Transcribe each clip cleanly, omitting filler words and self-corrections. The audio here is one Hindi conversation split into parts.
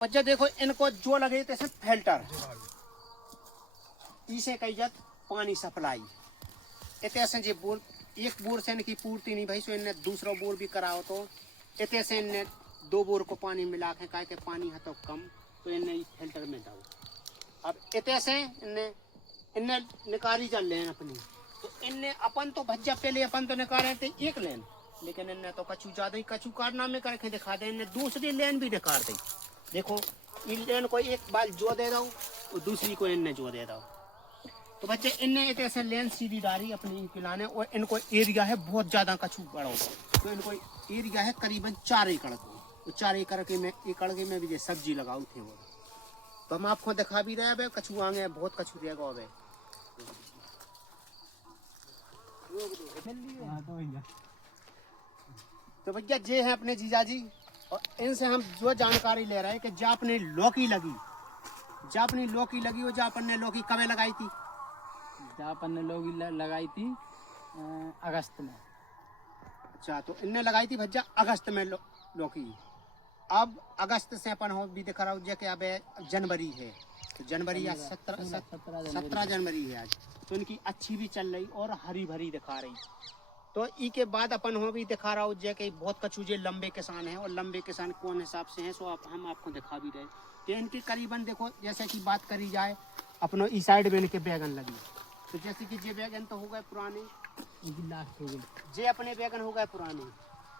बच्चा देखो इनको जो लगे थे फिल्टर इसे कही जात पानी सप्लाई इतने से जे बोर एक बोर से इनकी पूर्ति नहीं भाई सो इन्हें दूसरा बोर भी कराओ तो इतने से इन्हें दो बोर को पानी मिला के कहे के पानी है तो कम तो इन्हें फिल्टर में डालो। अब इतने से इन्हें निकाली चल लें अपनी तो इन्हें अपन तो भज्जा पहले अपन तो निकाले थे एक लेन लेकिन इन्हें तो कछु ज्यादा ही कछु कारना में करके दिखा दे इन्हें दूसरी लेन भी निकाल दे। देखो इन लेन को एक बाल जो दे दो और दूसरी को इन्हें जो दे दो तो बच्चे इन्हें ऐसे लेन सीधी डाली अपनी पिलाने और इनको एरिया है बहुत ज्यादा कछु बड़ा तो इनको एरिया है करीबन 4 एकड़ को तो 4 एकड़ के में भी सब्जी लगाऊ थे वो तो हम आपको दिखा भी रहे हैं कछु आगे बहुत कछु रहेगा अब तो भैया ये है अपने जीजा जी और इनसे हम जो जानकारी ले रहे हैं कि जा अपने लौकी लगी वो जा अपन ने लौकी कब लगाई थी? जा अपन ने लौकी लगाई थी अगस्त में। अच्छा तो इनने लगाई थी भैया अगस्त में लौकी। अब अगस्त से अपन हो भी दिखा रहा हूँ कि अब जनवरी है तो जनवरी या 17 जनवरी है आज तो इनकी अच्छी भी चल रही और हरी भरी दिखा रही तो ई के बाद अपन हो भी दिखा रहा हूँ कि बहुत कछु जे लंबे किसान हैं और लंबे किसान कौन हिसाब से हैं सो हम आपको दिखा भी रहे कि इनकी करीबन देखो जैसे कि बात करी जाए अपनो ई साइड में इनके बैगन लगी तो जैसे कि जे बैगन तो हो गए पुराने लास्ट हो गई जे अपने बैगन हो गए पुराने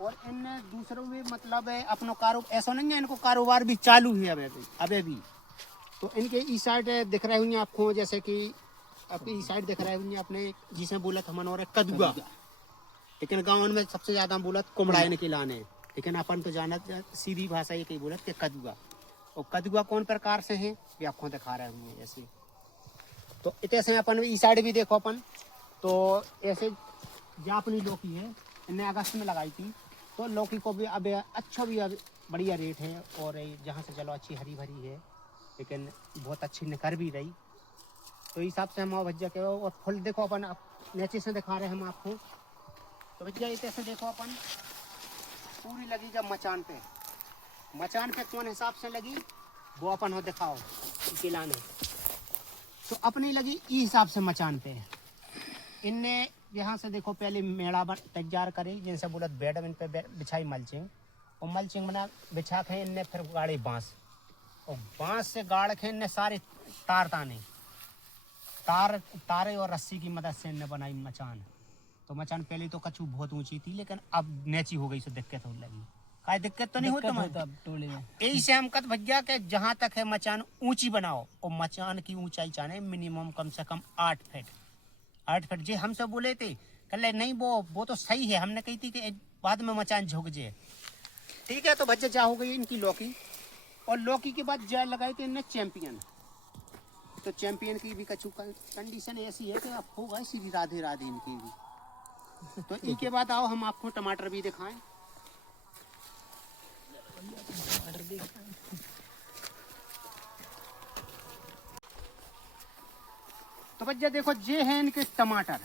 और इन दूसरों में मतलब है अपनो कारोबार ऐसा नहीं है इनको कारोबार भी चालू है अबे भी तो इनके ई साइड दिख रहे होंगे आपको जैसे कि आपके ई साइड दिख रहे होंगे अपने जिसे बोला था मनोर कदुआ लेकिन गाँव में सबसे ज्यादा बोलत कुमड़ाई के लाने लेकिन अपन तो जाना सीधी भाषा ये कही बोलत के कदुआ और कदुआ कौन प्रकार से है ये आपको दिखा रहे होंगे ऐसे तो इतने से अपन ई साइड भी देखो अपन तो ऐसे जो अपनी लौकी है इन्हें अगस्त में लगाई थी तो लौकी को भी अब अच्छा भी अब बढ़िया रेट है और जहाँ से चलो अच्छी हरी भरी है लेकिन बहुत अच्छी निकर भी रही तो हिसाब से हम भैया के और फुल देखो अपन नीचे से दिखा रहे हैं हम आपको तो भैया इतने से देखो अपन पूरी लगी जब मचान पे कौन हिसाब से लगी वो अपन हो दिखाओ खिलाने तो अपनी लगी इस हिसाब से मचान पे इनने यहाँ से देखो पहले मेड़ा तैयार करी जिनसे बोलत बेड इन पे बिछाई मल्चिंग और मल्चिंग बना बिछा के इनने फिर गाड़ी बांस और बांस से गाड़ के इनने सारे तारे और रस्सी की मदद से इनने बनाई मचान तो मचान पहले तो कछु बहुत ऊंची थी लेकिन अब नीची हो गई सो दिक्कत होने लगी काय दिक्कत तो नहीं होता टोले में यही से हम कत भैया के जहाँ तक है मचान ऊंची बनाओ और मचान की ऊंचाई चाहे मिनिमम कम से कम 8 फीट जे हमसे बोले थे कल नहीं वो तो सही है हमने कही थी कि बाद में मचान झुक जाए ठीक है तो भैया जा हो गई इनकी लौकी और लौकी के बाद जा लगाई थी इनने चैंपियन तो चैंपियन की भी कछु कंडीशन ऐसी है कि अब होगा सीधी राधे इनकी भी तो इनके बाद आओ हम आपको टमाटर भी दिखाएं तो भैया देखो ये है इनके टमाटर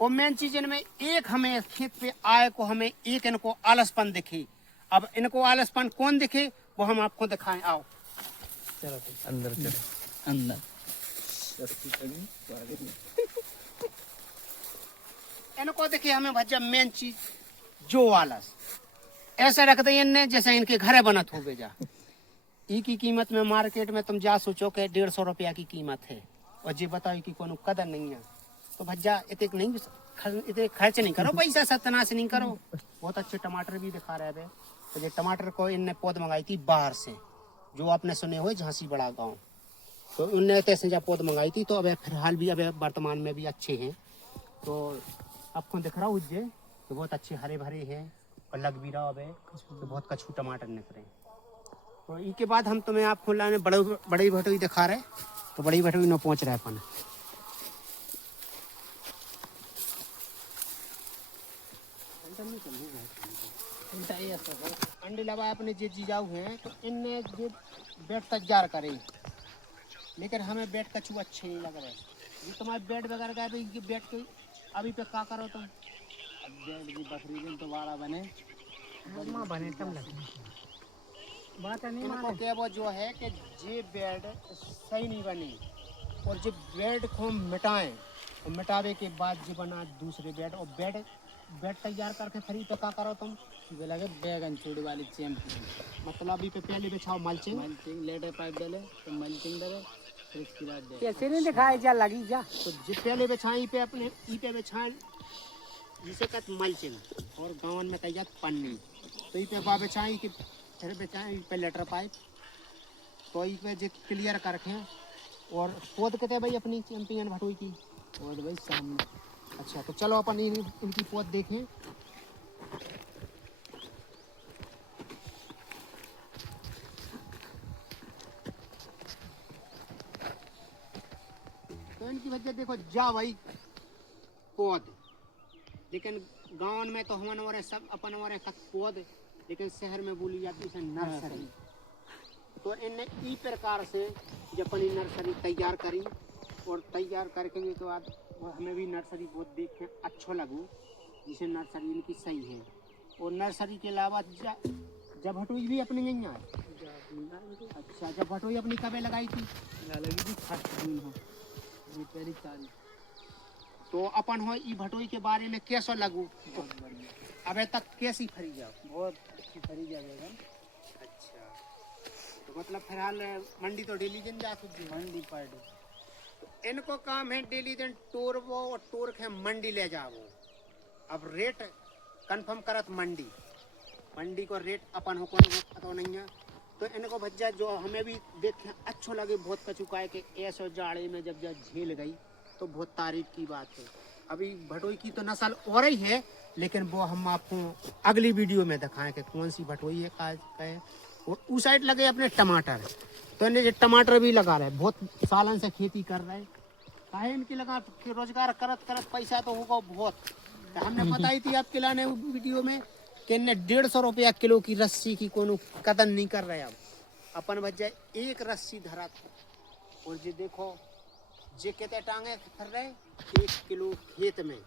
और मेन चीज इनमें एक हमें खेत पे आए को हमें एक इनको आलसपन दिखे अब इनको आलसपन कौन दिखे वो हम आपको दिखाएं आओ चलो अंदर चलो अंदर इनको देखिए हमें भैया मेन चीज जो आलस ऐसा रख दे इनने जैसे इनके घरे बनत हो बेजा ई की कीमत में मार्केट में तुम जा सोचो कि 150 रुपया की कीमत है और जी बताओ कि कोनो कदर नहीं है तो भैया इतने खर्च नहीं करो पैसा सत्यानाश नहीं करो बहुत अच्छे टमाटर भी दिखा रहे थे तो ये टमाटर को इनने पौध मंगाई थी बाहर से जो आपने सुने हुए झांसी बड़ा गाँव तो उनने तैसे जब पौध मंगाई थी तो अब फिलहाल भी अब वर्तमान में भी अच्छे हैं तो आपको दिख रहा हूँ तो बहुत अच्छे हरे भरे हैं और लग भी रहा है तो बहुत कछु टमाटर निकले तो इसके बाद हम तुम्हें आपको लाने बड़ी भटोई दिखा रहे तो बड़ी भटोई न पहुंच रहे अपन अंडे लगा अपने जे जीजाऊ हैं तो इनने जो बेड तैयार करे लेकिन हमें बेड कछु अच्छे नहीं लग रहे ये तुम्हारे बेड वगैरह गए बेड के अभी पे क्या करो तुम बेड की बकरी दिन दोबारा बने बने तब लगे बात नहीं इनको माने क्या वो जो है कि ये बेड सही नहीं बनी और जो बेड को मिटाएं और मिटावे के बाद जो बना दूसरे बेड और बेड बेड तैयार करके फिर तो क्या करो तुम ये लगे बैगन छोड़ वाली चैंपियन मतलब अभी पे पहले बिछाओ मल्चिंग मल्चिंग लेटर पाइप डाले तो मल्चिंग डाले फिर इसके बाद दे कैसे नहीं दिखाई जा लगी जा तो जो पहले बिछाई पे अपने ई पे बिछाएं जिसे कहते मल्चिंग और गाँव में तैयार पन्नी तो ई पे बा बिछाई कि फिर बिछाएं ई पे लेटर पाइप तो ई पे जो क्लियर करके और पोद कहते भाई अपनी चैंपियन भटोई की और भाई सामने अच्छा तो चलो अपन इनकी पोत देखें तो इनकी वजह देखो जा भाई पौध लेकिन गांव में तो हमारे सब अपन हमारे पौध लेकिन शहर में बोली जाती है नर्सरी तो इनने ई प्रकार से जब अपनी नर्सरी तैयार करी और तैयार करके तो बाद हमें भी नर्सरी बहुत देखें अच्छा लगू जिसे नर्सरी इनकी सही है और नर्सरी के अलावा जब हटोई भी अपनी यहीं आए अच्छा जब हटोई अपनी कब लगाई थी लगी थी फर्स्ट जून हो ये पहली तारीख तो अपन हो ई भटोई के बारे में कैसा लगू बहुत बढ़िया अबे तक कैसी फरी जाओ बहुत अच्छी खरीद जाएगा अच्छा तो मतलब फिलहाल मंडी तो डेली दिन जा सकती मंडी पार्टी तो इनको काम है डेली दिन टूर वो और टूर के मंडी ले जाओ अब रेट कंफर्म करत मंडी को रेट अपन हो पता नहीं है तो इनको भज्जा जो हमें भी देखे अच्छा लगे बहुत कचुका है कि ऐसा जाड़े में जब झेल गई तो बहुत तारीफ की बात है अभी भटोई की तो नस्ल और ही है लेकिन वो हम आपको अगली वीडियो में दिखाएं कि कौन सी भटोई है का है और उस साइड लगे अपने टमाटर तो इन्हें टमाटर भी लगा रहे बहुत सालन से खेती कर रहे काहे इनकी लगा कि रोजगार करत करत पैसा तो होगा बहुत तो हमने बताई थी आपके लाने वीडियो में कि इन्हें 150 रुपया किलो की रस्सी की कोनो कदर नहीं कर रहे अब अपन बच्चा एक रस्सी धरा था और ये देखो जे कहते टांगे कर रहे 1 किलो खेत में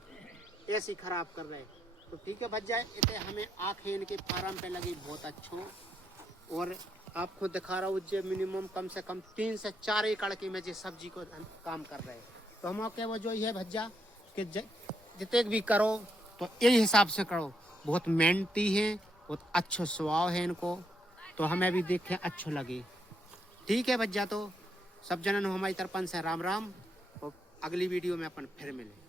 ऐसी खराब कर रहे तो ठीक है भज्जा इतने हमें आंखें इनके फार्म पे लगी बहुत अच्छो और आपको दिखा रहा हूँ जो मिनिमम कम से कम 3 से 4 एकड़ की में जो सब्जी को काम कर रहे तो हम क्या वो जो है भज्जा कि जितने भी करो तो यही हिसाब से करो बहुत मेहनती है बहुत अच्छा स्वभाव है इनको तो हमें भी देख के अच्छा लगे ठीक है भज्जा तो सब जनन हमारी तरफ से राम राम और अगली वीडियो में अपन फिर मिले।